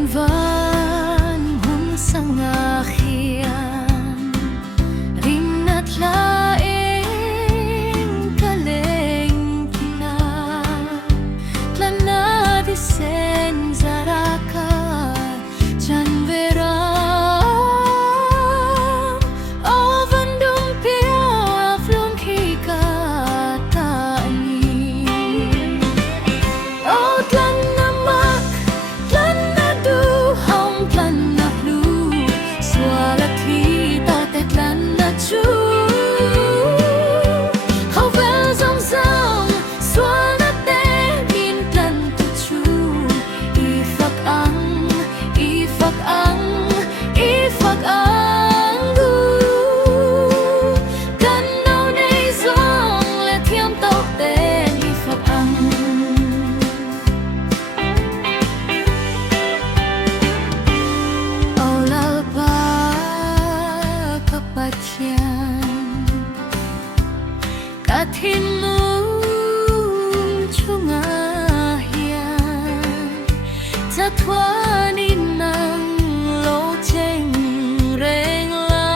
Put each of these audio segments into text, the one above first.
Kapainvan hun sa ngahian ring natlaing kaleng kina tlana disen zaraka janvera ovandum pia flum kika tani o tlana mak tlana du hom tlana lu swala klita te tlana chu hovel zom zom swala te min tlan tu chu ifak ang gu kan nau nei zong le thiam tau ten ifak ang Olalpa kapatyan kathinmu chungahian tatwanin nang lo cheng reng la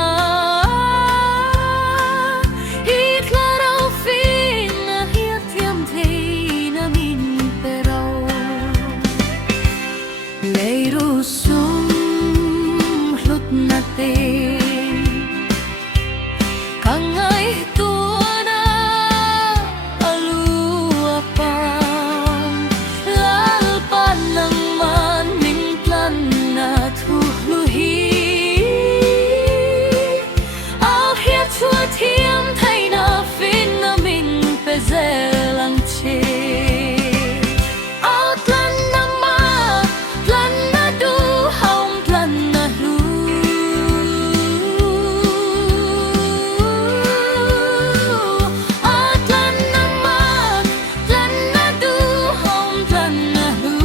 hitlarau fin na hiat thiam thei na min perau leiru sum hlut na te kangai tuana alua pam lalpan nang man min tlan na thu luhi au hiat chua thiam thai na fin na min pe zelang che au tlan na ma tlan na du hom tlan na lu au tlan na ma tlan na du hom tlan na lu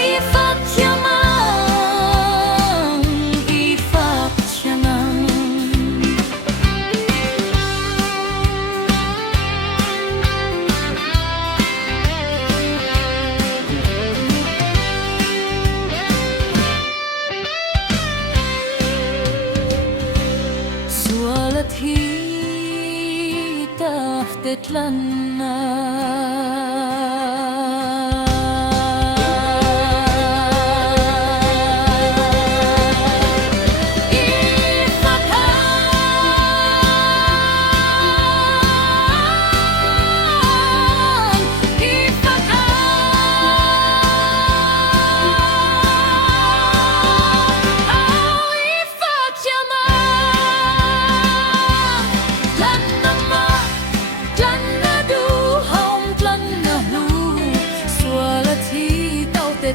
ifak chamang sualat hitaf tetlana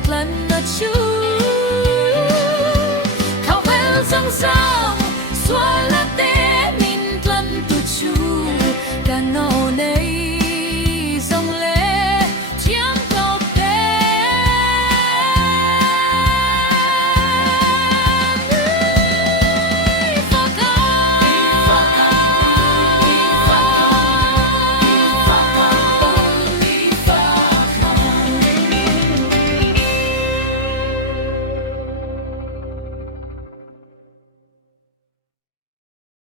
Tlan